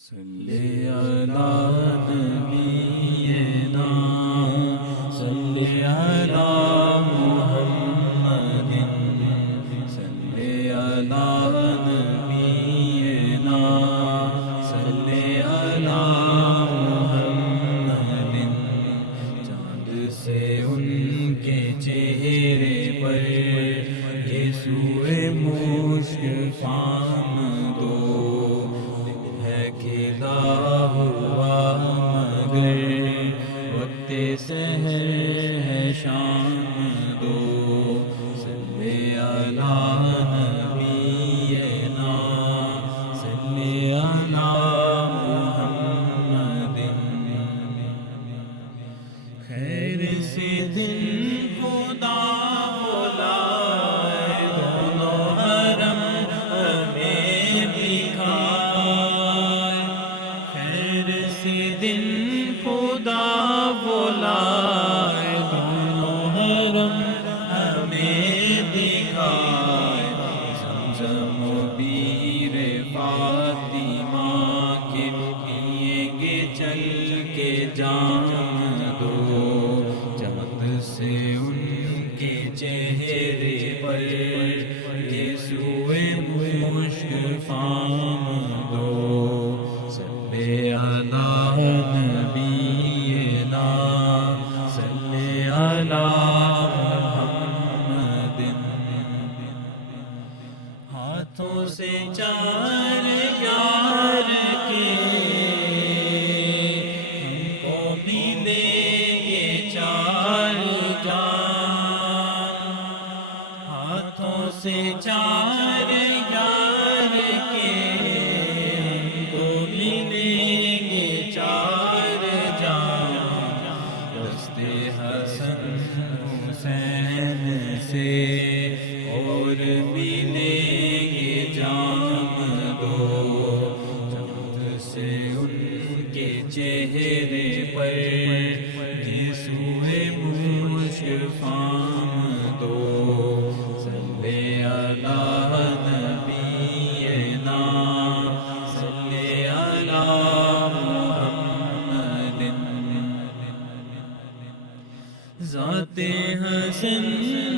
صلی علی نبینا صلی علی محمد صلی علی نبینا صلی علی محمد چاند سے ان کے چہرے پر یسوع مشک فام دو کھلا ہوا مگر وقت سحر ہے شام دو صلی علی نبینا صلی علی محمد خیر سے دن خدا بلائے دونوں حرم ہمیں دکھائے دن خدا بلائے دونوں حرم ہمیں دکھائے زمزم و بیر فاطمہ کے پیئیں گے چل کے جام دو چاند سے ان کے چہرے پر یسوع مشک فام دو صلی علی نبینا صلی علی محمد ہاتھوں سے چار یار کے ہم کو ملیں گے چار جان ہاتھوں سے چار یار کے حسن حسین سے اور ملیں گے جام دو چاند سے ان کے چہرے پر یسوع مشک فام دو صلی علی نبینا صلی علی ذات حسن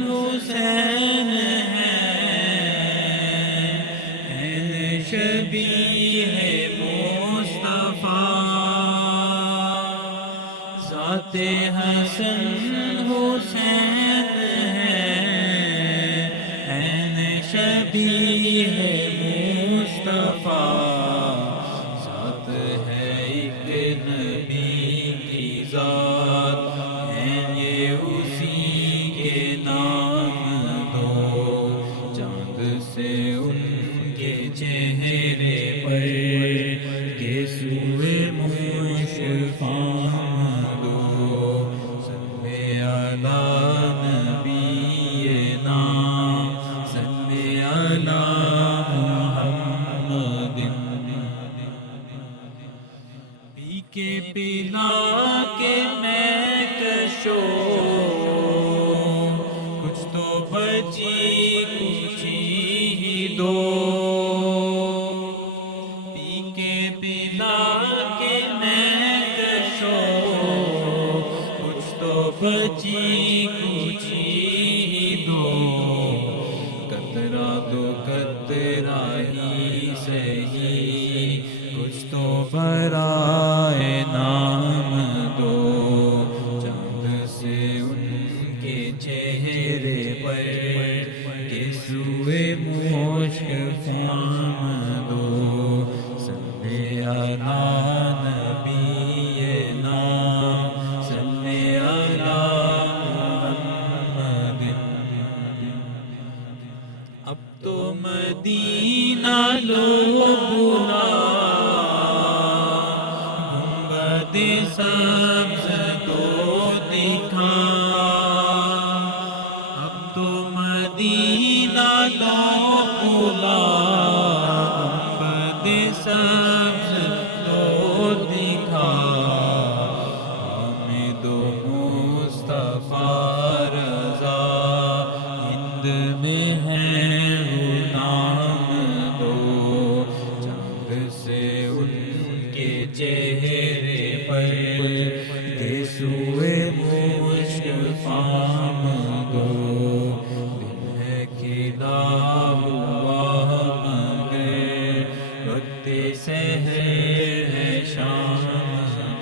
حسین ہے شبیہ مصطفیٰ ذات حسن حسین ہے شبیہ مصطفیٰ ذات ہے ایک نبی کی ذات اسی کے نام دو چاند سے ان کے چہرے پر یسوع مشک فام دو صلی علی نبینا صلی علی محمد پی کے پلا کے میں کشو کچھ تو بچی کچھ ہی دو پی کے پلا کے میں کشو کچھ تو بچی کچھ ہی دو قطرہ دو قطرہ ہی سہی کچھ تو برائے نام دو چاند سے ان کے چہرے پر یسوع مشک فام دو صلی علی نبینا صلی علی محمد اب تو مدینہ لوگنا سبز تو دکھا اب تو مدینہ لو پلا سبز تو دکھا ہمیں دو مصطفیٰ رضا ہند میں ہے غلام دو چاند سے ان سحر ہے شام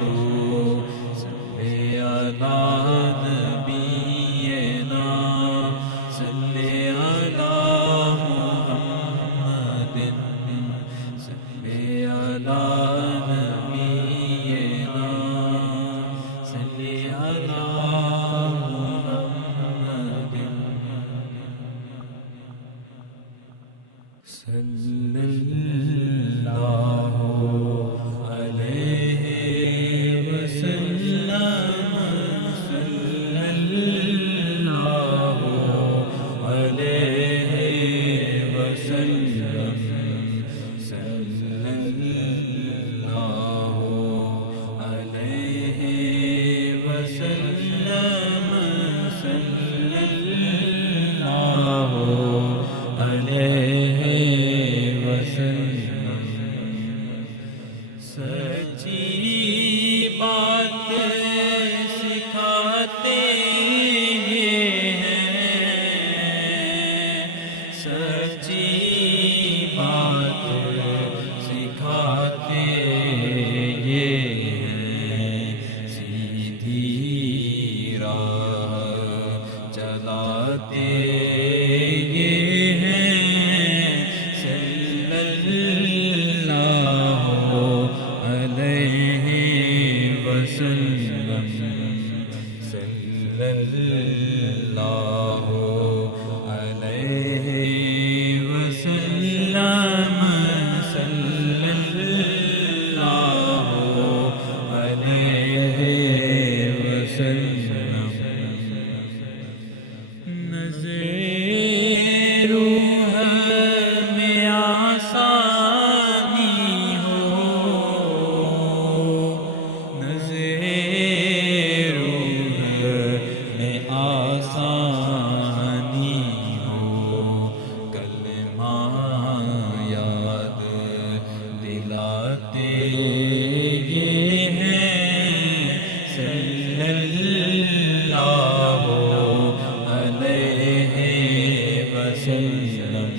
دو صلی علی نبینا صلی علی محمد صلی علی نبینا صلی علی محمد صلی اللہ علیہ وسلم صلی اللہ علیہ وسلم صلی اللہ علیہ وسلم صلی اللہ علیہ وسلم سچی بات سکھاتے ہیں سچی بات سکھاتے یہ ہیں سیدھی راہ چلاتے یہ ہیں صلی اللہ علیہ وسلم صلی اللہ علیہ وسلم صلی اللہ علیہ وسلم نظر روح میں آسانی ہو نظر روح میں آسانی ہو کلمہ یاد دلاتے یہ ہیں صلی اللہ علیہ وسلم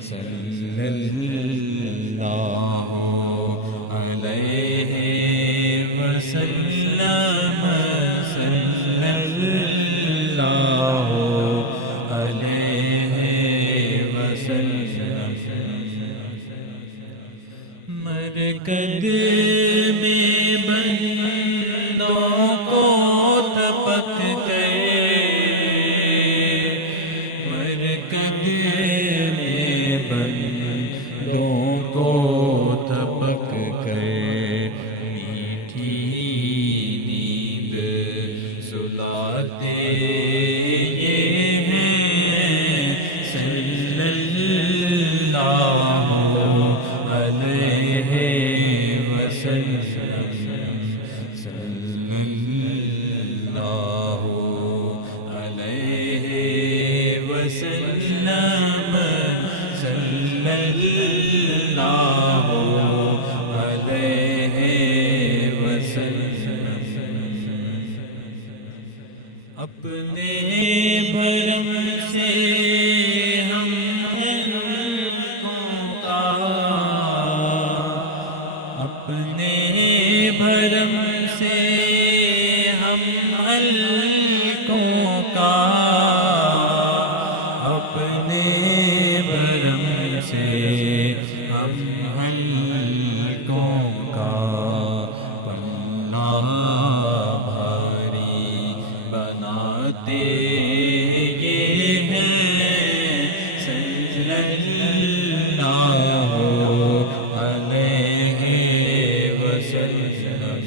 صلی اللہ علیہ وسلم صلی اللہ علیہ وسلم مرکز میں بندوں کو تپک گئے مرکز میں بندوں کو تپک گئے میٹھی نیند سلاتے یہ ہیں صلی اللہ علیہ وسلم صلی اللہ علیہ وسلم صلی اللہ علیہ وسلم اپنے بھرم سے ہم اپنے بھرم سے ہم ہلکوں کا اپنے بھرم سے ہم ہلکوں کا پلہ بھاری بناتے یہ ہیں صلی اللہ علیہ وسلم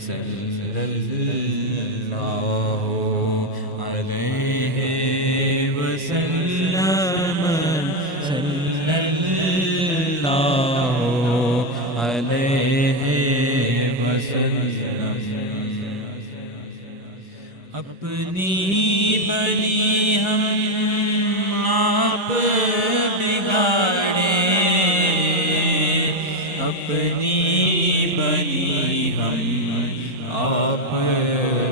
صلی اللہ علیہ وسلم صلی اللہ علیہ وسلم اپنی بنی ہم آپ بگاڑے اپنی بنی ہم آپ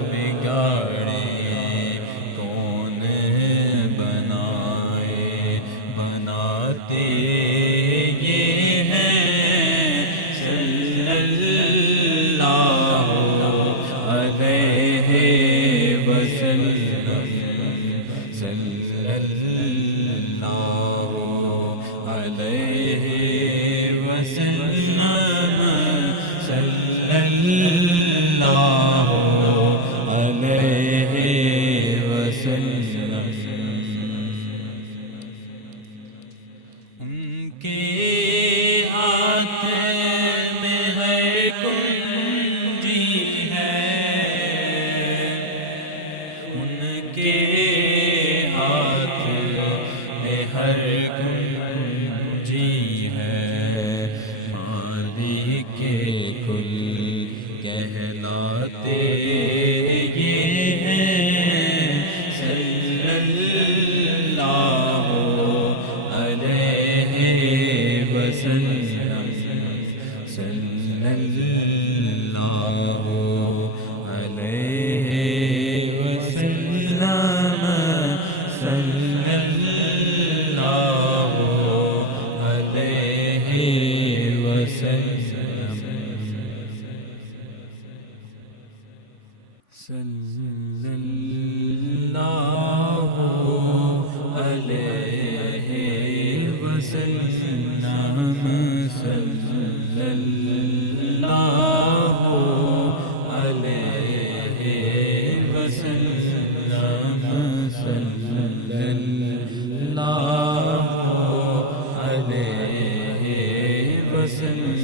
بگاڑے کون بنائے بناتے یہ ہیں وسلم صلی اللہ علیہ وسلم صلی اللہ علیہ وسلم صلی اللہ علیہ وسلم صلی اللہ علیہ وسلم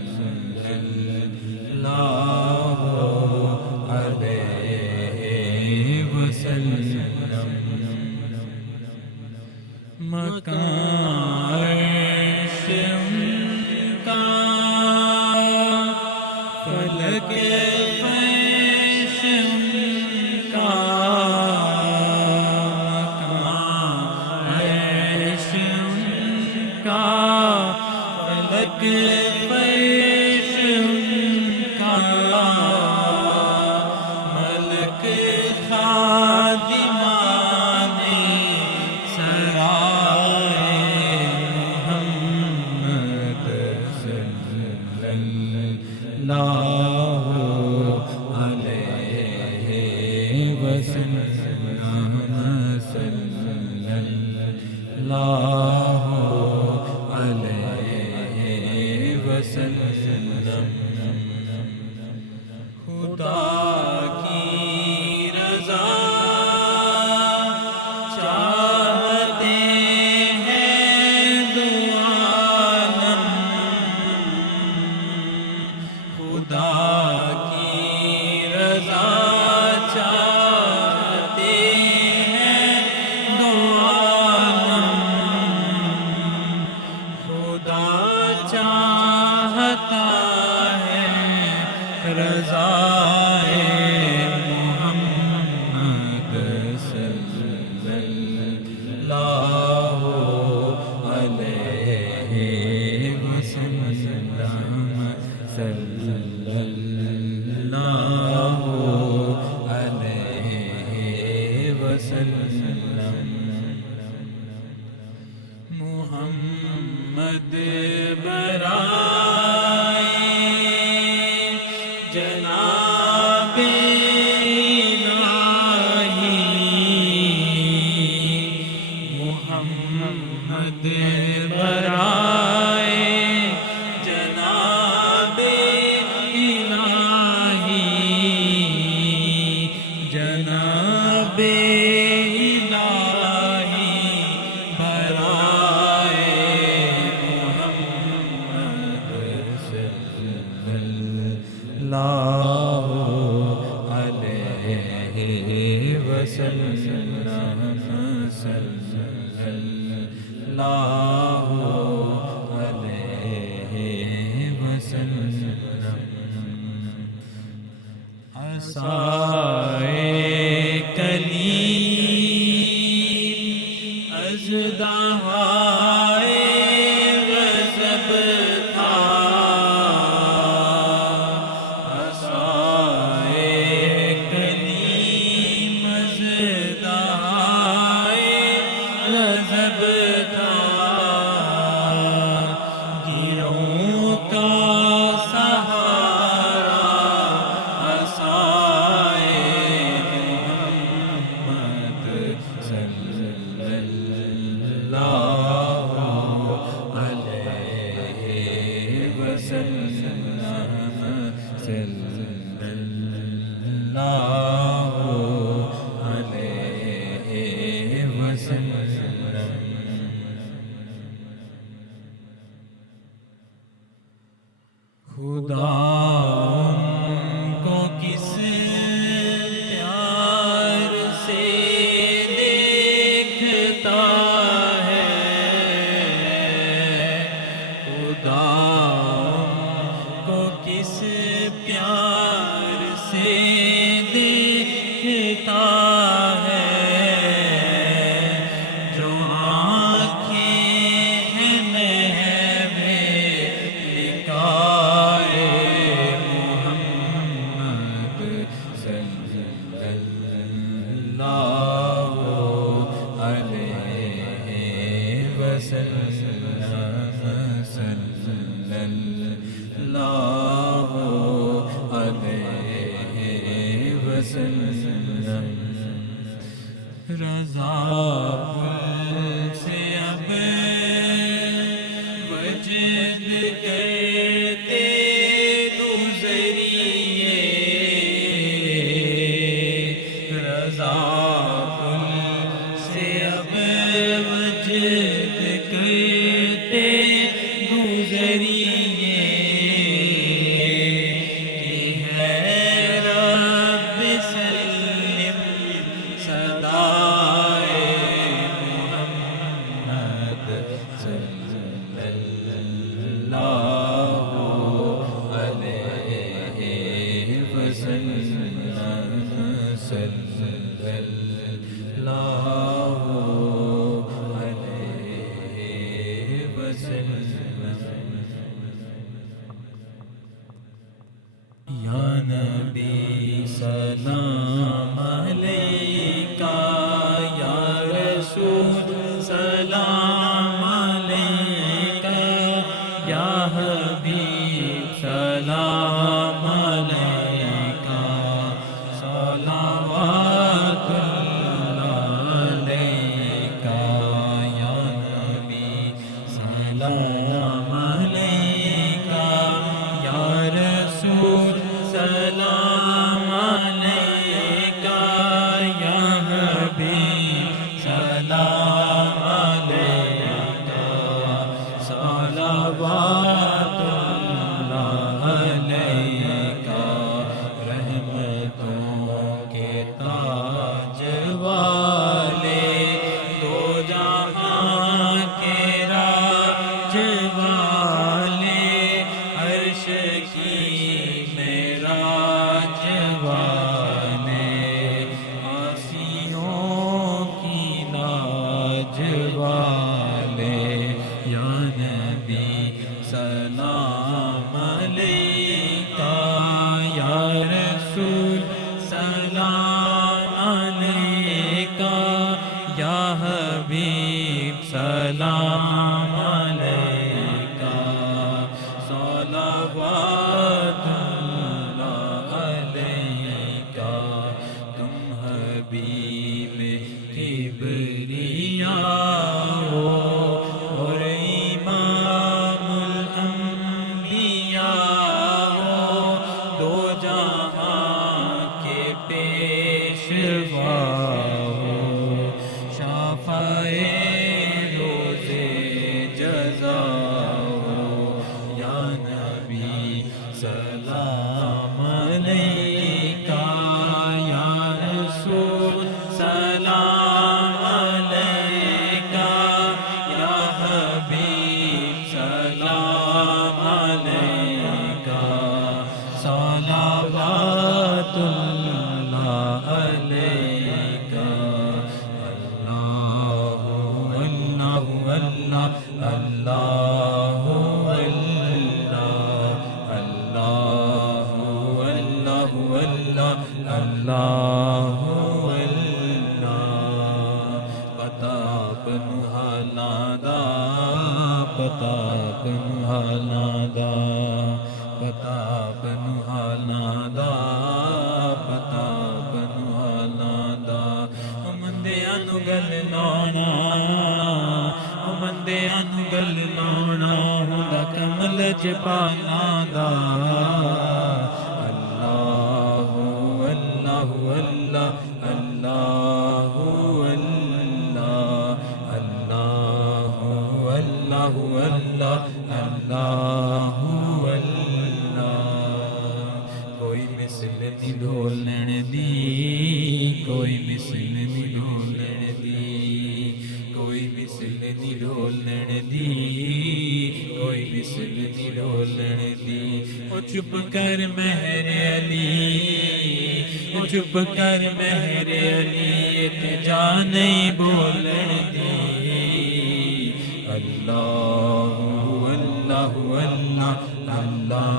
صلی اللہ علیہ وسلم مکان عرش ان کا فلک فرش ان کا مکان عرش ان کا فلک فرش ان کا ملک خادمان خدا کی رضا چاہتے ہیں دو عالم خدا کی رضا چاہتے ہیں دو عالم خدا چاہتا ہے رضا محمد صلی اللہ علیہ وسلم صلی اللہ علیہ وسلم محمد برائے جناب الہی محمد برائے جناب الہی جناب الہی برائے محمد صلی اللہ علیہ وسلم صلی اللہ علیہ وسلم عصائے کلیم اژدہائے غضب تھا عصائے کلیم اژدہائے غضب تھا گیروں کا سہارا عصائے صلی اللہ علیہ وسلم۔ خدا ان کو کس پیار سے دیکھتا ہے، خدا ان کو کس پیار سے دیکھتا ہے، جو آنکھیں ہیں محو لقائے محمد صلی اللہ علیہ وسلم، صلی اللہ علیہ وسلم۔ رضا پل سے اب وجد کرتے گزریے، رضا پل سے اب وجد کرتے گزریے، کہ ہے رب سلم صدائے محمد صلی اللہ علیہ وسلم، صلی اللہ علیہ وسلم۔ یا نبی سلام علیکہ، یا رسول سلام علیکہ، یا حبیب سلام علیکہ، صلوات اللہ علیکہ، یا نبی سلام علیکہ، یا رسول سلام علیکہ، یا حبیب سلام علیکہ، صلوات اللہ علیکہ، رحمتوں کے تاج والے، دو جہاں کے راج والے، عرش کی معراج والے، آسیوں کی لاج والے، یا نبی سلام علیکہ، یا رسول سلام علیکہ، یا حبیب سلام علیکہ، صلوات اللہ علیکہ، تم حبیب کبریاء ہو اور امام الانبیاء ہو، دو جہاں کے پیشوا ہو، شفیع روز جزا ہو، یا نبی سلام علیکہ، یا رسول سلام علیکہ، یا حبیب سلام علیکہ، صلوات اللہ علیکہ، اللہ اللہ اللہ اللہ اللہ اللہ اللہ اللہ، پتا پنہا نادا، پتا پنہا نادا، پتا پنہا نادا، پتا پنہا نادا، مندیاں نو گل لانا، مندیاں نو گل لانا، ہوندا کمل چ پانا دا، نہیں ڈھولن دی کوئی مثل نہیں ڈھولن دی کوئی مثل نہیں ڈھولن دی کوئی مثل نہیں ڈھولن دی او چپ کر مہر علی او چپ کر مہر علی تے جا نہیں بولن دی اللہ اللہ اللہ اللہ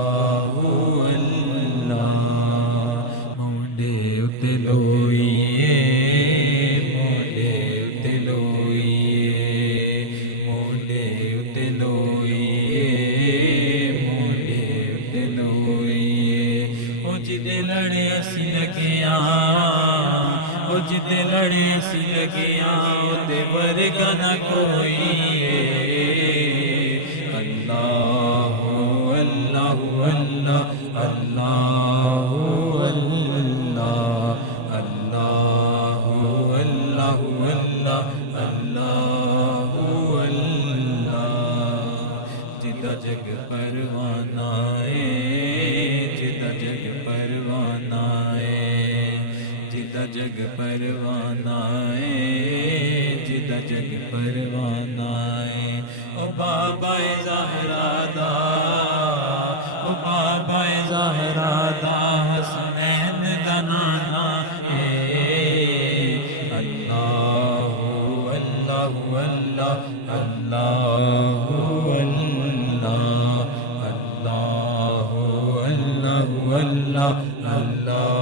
اللہ اللہ مونڈے اتے لوئیے مونڈے اتے لوئیے مونڈے اتے لوئیے مونڈے اتے لوئیے او جدے لڑے اسی لگیا او جدے لڑے اسی لگیا او تے ورگا نہ کوئی اللہ اللہ اللہ اللہ اللہ اللہ اللہ اللہ جدا جگ پروانہ ہے جدا جگ پروانہ ہے جدا جگ پروانہ ہے جدا جگ پروانہ ہے او بابا زہرا دا او بابا زہرا دا حسنین دا نانا ہے اللہ اللہ اللہ اللہ اللہ اللہ اللہ اللہ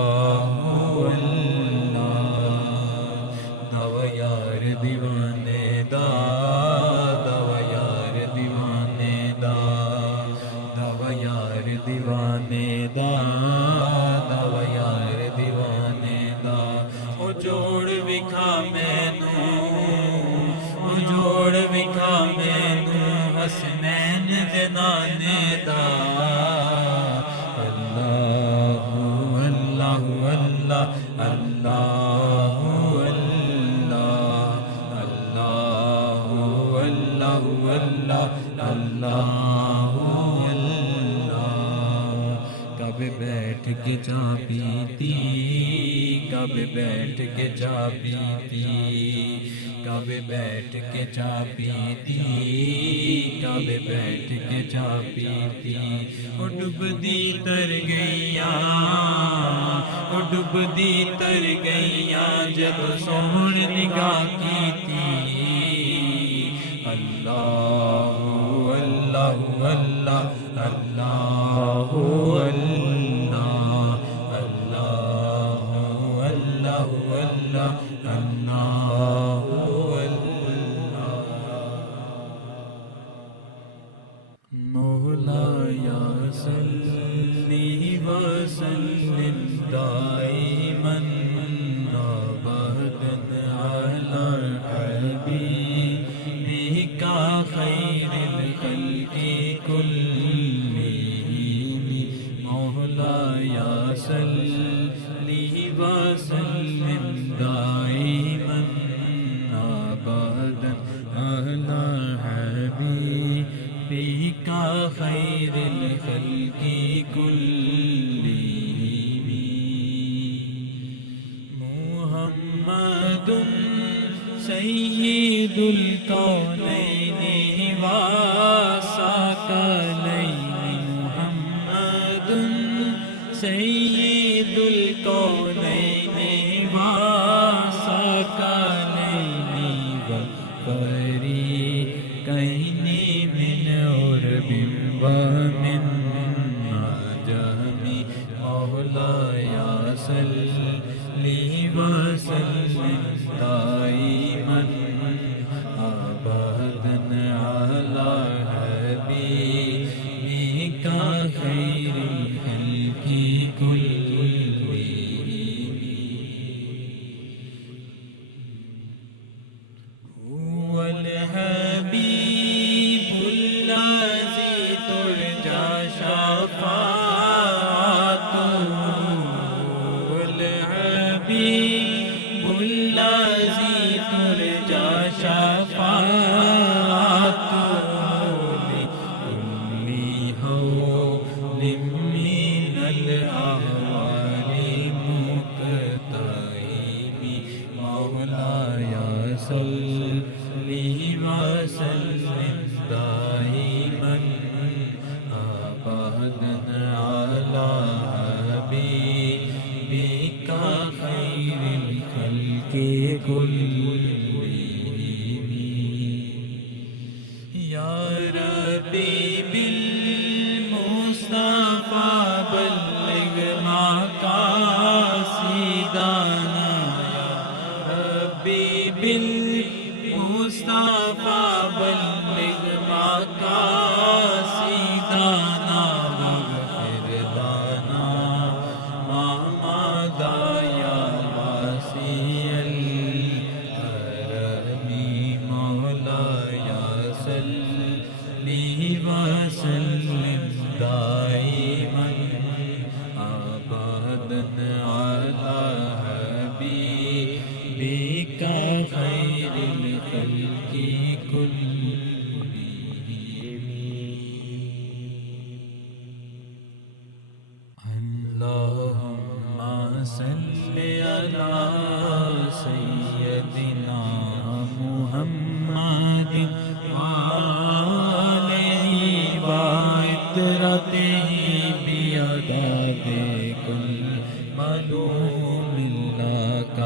دو یار دیوانے دا دو یار دیوانے دا دو یار دیوانے دا دو یار دیوانے دا او جوڑ وکھا مینوں او جوڑ وکھا مینوں حسنین دے نانے دا اللہ اللہ اللہ اللہ اللہ کب بیٹھ کے چا پیتی کب بیٹھ کے چا پیتی کب بیٹھ کے چا پیتی کب بیٹھ کے چا پیتی او ڈبدی تر گئیاں او ڈبدی تر گئیاں جب سوہن نگاہ کیتی اللہ اللہ اللہ اللہ اللہ اللہ اللہ مولایا صلی وسلم دائما ابدا علی حبیبک خیر الخلق كلهم مولایا صلی وسلم دائما ابدا علی حبیبک خیر الخلق كلهم محمد سید الکونین وثقلین محمد سید الکونین وثقلین والفریقین من عرب ومن عجم مولایا صلی وسلم دائما ابدا علی حبیبک خیر الخلق كلهم هو صلی وسلم دائما ابدا علی حبیبک خیر الخلق كلهم یا ربی بالمصطفى بلغ مقاصدنا یا ربی بالمصطفى بلغ مقاصدنا واغفر لنا ما مضى یا واسع الكرم مولاي صلی وسلم دائما ابدا على حبیبک خیر الخلق كلهم اللهم صل على سيدنا محمد وآله وعترته بعدد كل معلوم لك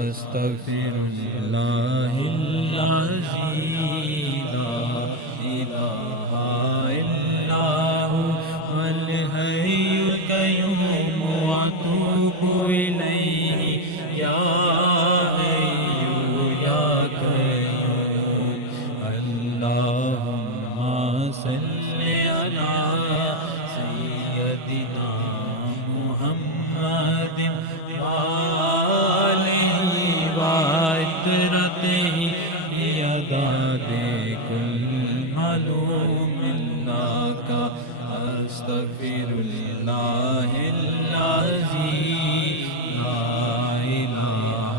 أستغفر الله العظيم لا إله إلا هو الحي القيوم وأتوب إليه يا حي يا قيوم اللهم صل على سيدنا محمد وآله وعترته بعدد كل معلوم لك أستغفر الله العظيم لا إله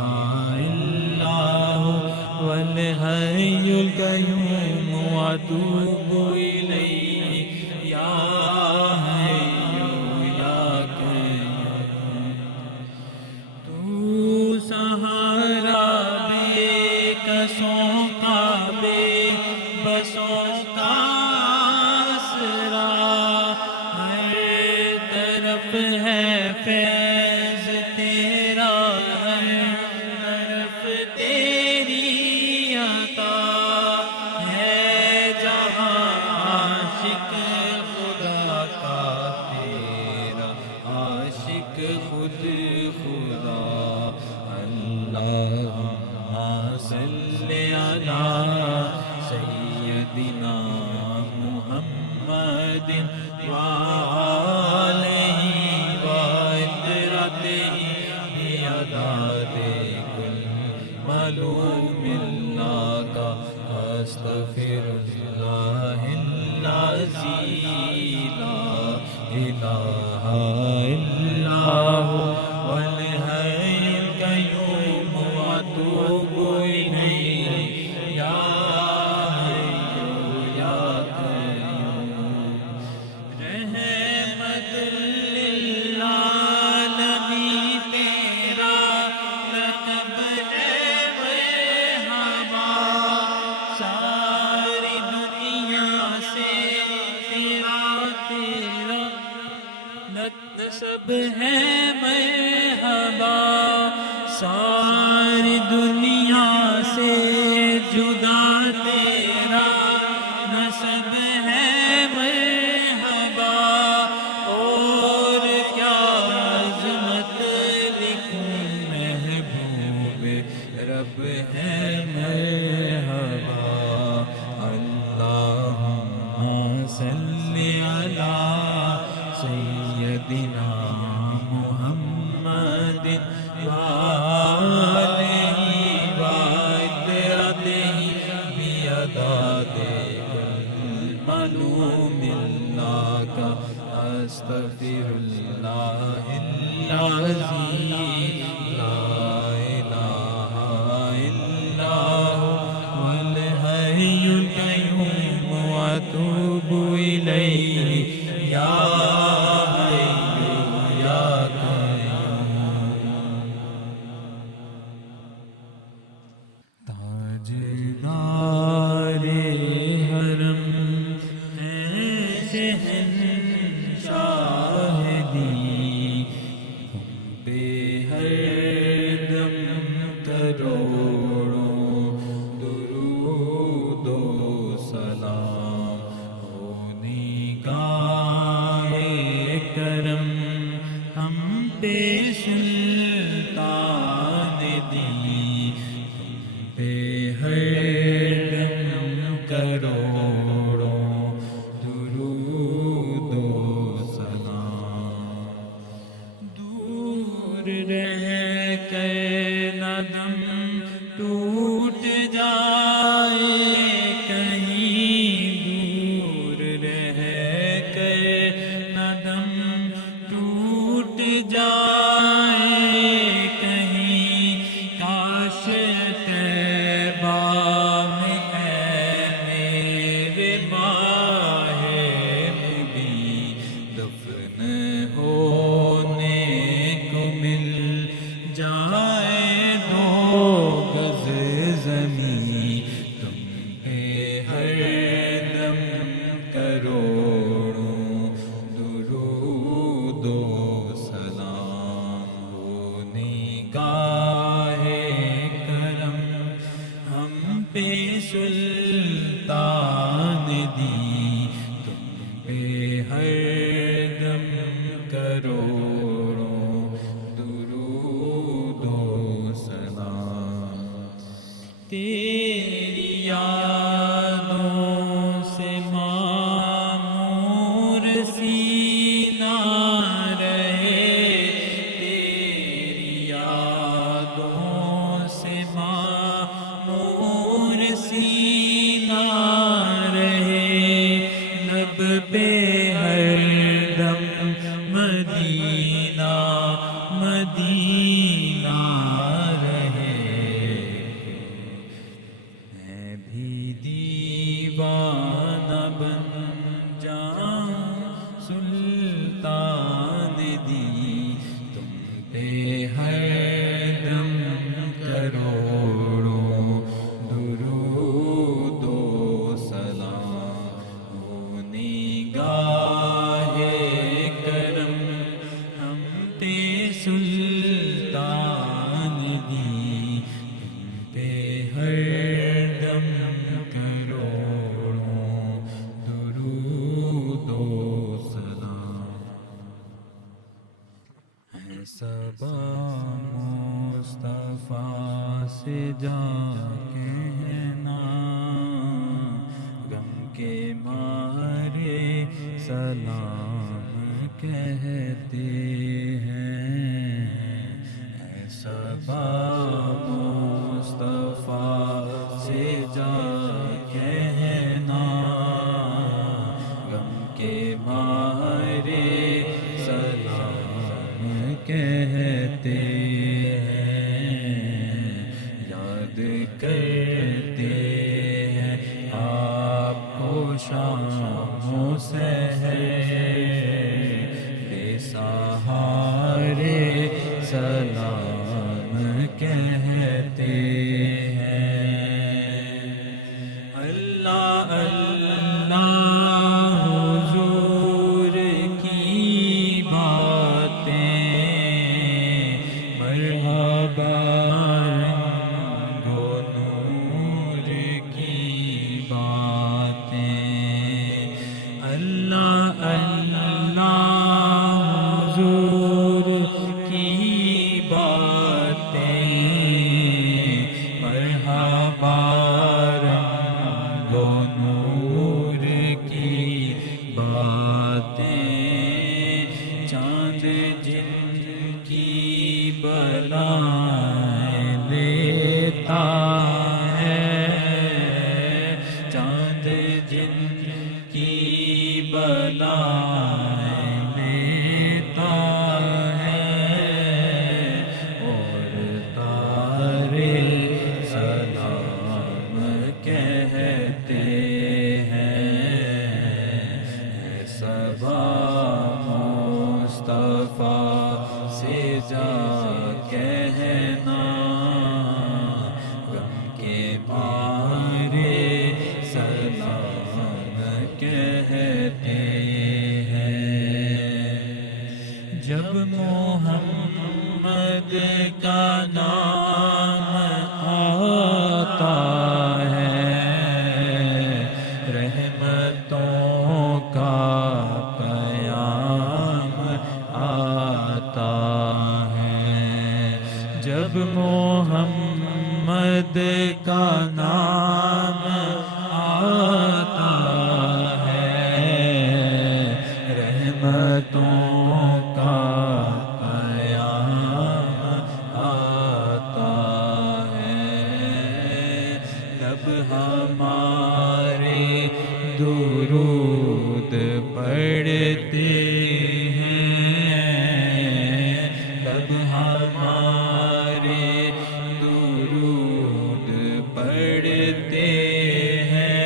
إلا هو الحي القيوم وأتوب إليه يا حي يا قيوم تو سہارا بے کسوں کا بے بسوں کا آسرا ہر طرف ہے فیض تیرا ہر طرف تیری عطا ہے جہاں عاشق خدا کا تیرا عاشق خود خدا اللہم صلی علی سیدنا محمد وآلہ وعترتہ بعدد کل معلوم لک أستغفر الله العظيم لا إله إلا هو الحي القيوم وأتوب إليه يا حي يا قيوم رحمت للعالمین تیرا لقب ہے مرحبا ساری دنیا سے تیرا نسب ہے مرحبا ساری دنیا سے جدا تیرا نسب ہے مرحبا اور کیا عظمت لکھوں محبوب رب ہے مرحبا اللہم صلی علی سیدنا محمد وآلہ وعترتہ بعدد کل معلوم لک أستغفر الله العظيم لا إله إلا هو الحي القيوم وأتوب إليه يا حي يا قيوم پہ ہر دم کروڑوں درود و سلام، دور رہ کر نہ دم ٹوٹ جائے، کہیں دور رہ کر نہ دم ٹوٹ جائے، کہیں کاش طیبہ میں اے میرے ماہ نبی دفن ہونے کو مل جائے دو گز زمین، تم پہ ہر دم کروڑوں درود و سلام، ہو نگاہ کرم ہم پہ سلطان دی، تم پہ ہر دم کروڑوں درود و سلام، تیری یادوں سے معمور سینہ رہے، تیری یادوں سے معمور سینہ رہے، لب پہ ہر دم مدینہ مدینہ رہے، میں بھی دیوانہ بن جاؤں سلطان دی، تم پہ ہر دم کروڑوں درود و سلام، ہو نگاہ کرم ہم پہ سلطان دی، تم پہ ہر دم کروڑوں درود و سلام، ہے صبا مصطفیٰ سے جا کہنا، غم کے مارے سلام کہتے ہیں، ہے صبا مصطفیٰ سے جا کہنا، غم کے مارے سلام کہتے ہیں، یاد کرتے ہیں آپ کو شام و سحر، بے سہارے سلام کہتے ہیں، اللہ اللہ حضور کی باتیں، مرحبا رنگ و نور کی باتیں، اللہ اللہ حضور کی باتیں، مرحبا رنگ و نور کی باتیں، چاند جن کی بلائیں لیتا ہے، چاند جن کی بلائیں لیتا ہے، اور تارے سلام کہتے ہیں، صبا مصطفیٰ سے جا کہنا، غم کے مارے سلام کہتے ہیں، جب محمد کا نام آتا ہے، رحمتوں کا پیام آتا ہے، جب محمد کا نام آتا ہے، رحمتوں کا قیام آتا ہے، جب ہمارے درود پڑھتے ہیں، جب ہمارے درود پڑھتے ہیں،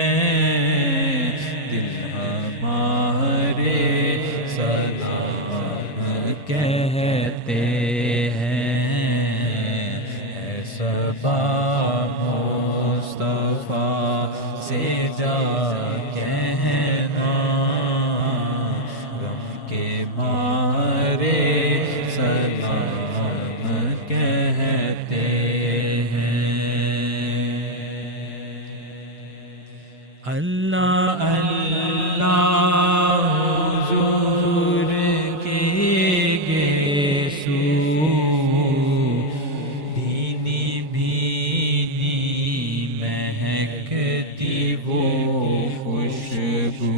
دل ہمارے سلام کہتے ہیں، اے صبا مصطفیٰ سے جا کہنا، غم کے مارے سلام کہتے ہیں۔ اللہ اللہ حضور کے گیسو، بھینی بھینی مہکتی وہ خوشبو،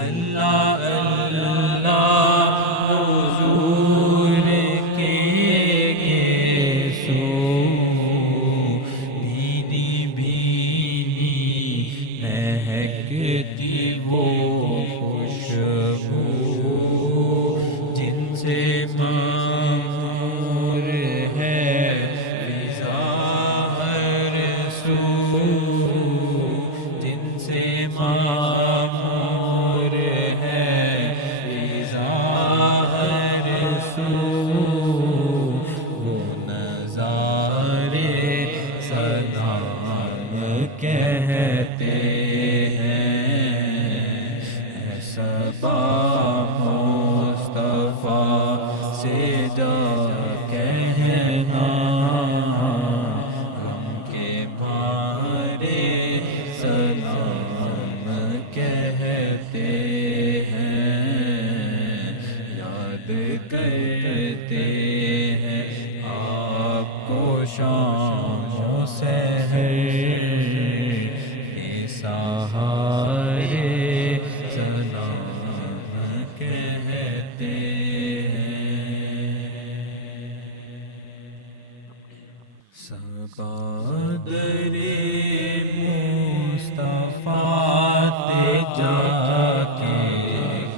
اللہ اللہ حضور کے گیسو، بھینی بھینی مہکتی وہ خوشبو، جن سے معمور ہے فضا ہر سو، جن سے معمور ہے فضا ہر سو، وہ نظارے سلام کہتے ہیں، اے صبا مصطفیٰ سے جا کہنا، غم کے مارے سلام کہتے ہیں، یاد کرتے ہیں آپ کو شام و سحر، اے سہارے سلام کہتے ہیں۔ صبا در مصطفیٰ تے جا کے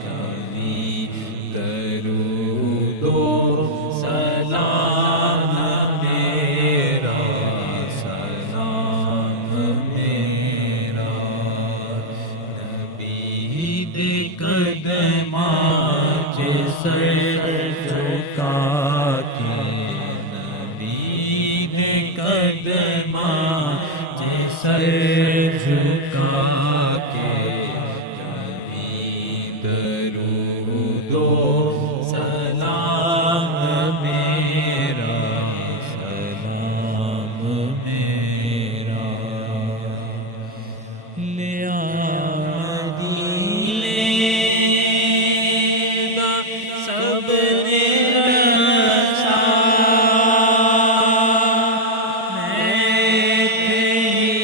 کبھی درود و سلام میرا، سلام میرا، نبی دے قدماں چ سر جھکا کے، نبی دے قدماں چ سر جھکا کے، کبھی درود و سلام میرا، سلام میرا، لیا سب نے رسا، میں تیری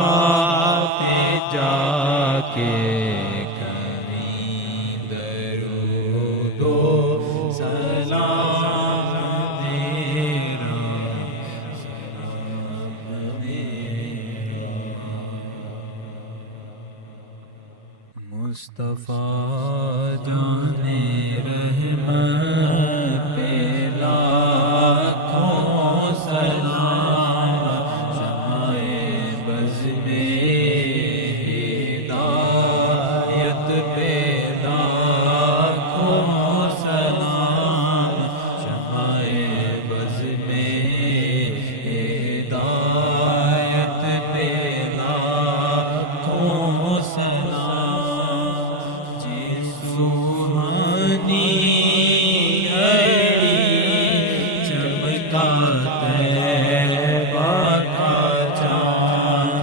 پاتے جا کے کریں درود و سلام میرا مصطفیٰ جانے رحمت پہ لاکھوں سلام شمع بز میں ہدایت پہ لاکھوں سلام شمع بز میں ہدایت پہ لاکھوں سلام جس سوہانی گھڑی چمکا طیبہ کا چاند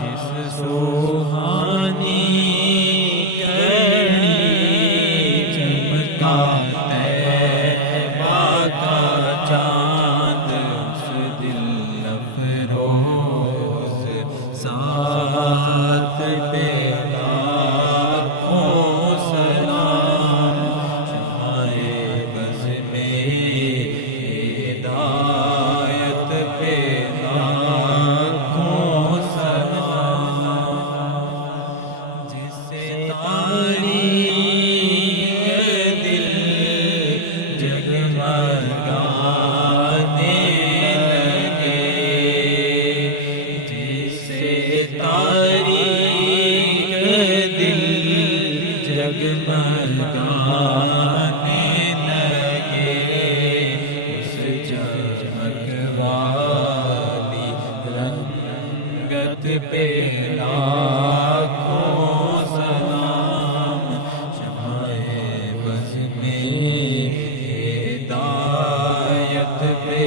جس سوہانی گھڑی چمکا طیبہ کا چاند اس دل افروز ساتھ پہ جگمگانے لگے اس چمک والی رنگت پہ لاکھوں سلام شمع بز میں ہدایت پہ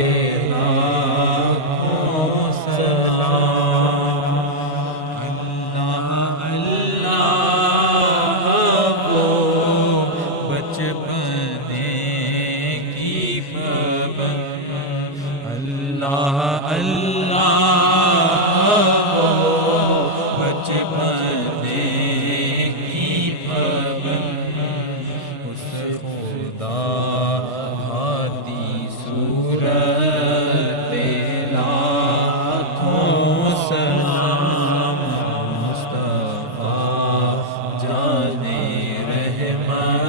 لاکھوں سلام اللہ اللہ بچپنے کی پابند اس خدا ہادی صورت پہ لاکھوں سلام مصطفیٰ جانے رحمت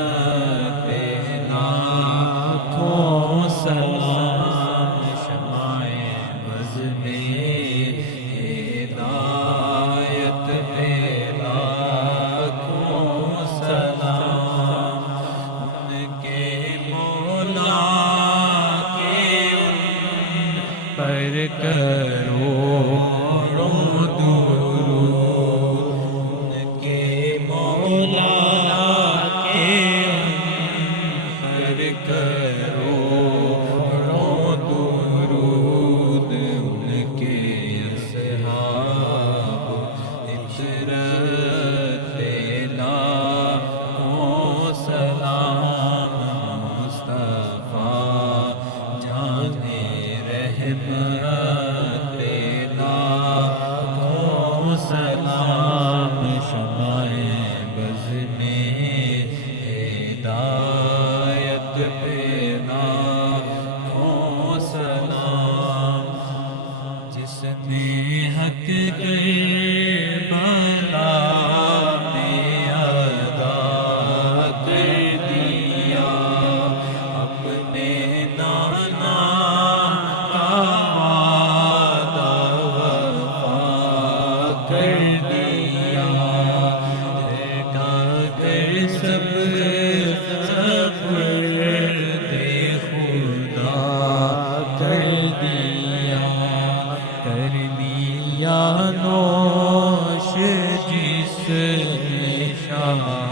پہ لاکھوں سلام ہدایت پہ لاکھوں سلام ان کے مولا کے ان پر کروڑوں درود ان کے مولا کے ان پر کروڑوں درود ان کے اصحاب عطرت پہ لاکھوں سلام مصطفیٰ جانے رحمت پہ لاکھوں سلام شمع بز میں ہدایت پہ لاکھوں سلام جس نے حق کربلا میں ادا کر دیا اپنے نانا کا وعدہ وفا کر دیا کر سب دے خدا کر دیا نوش جس نے شاہ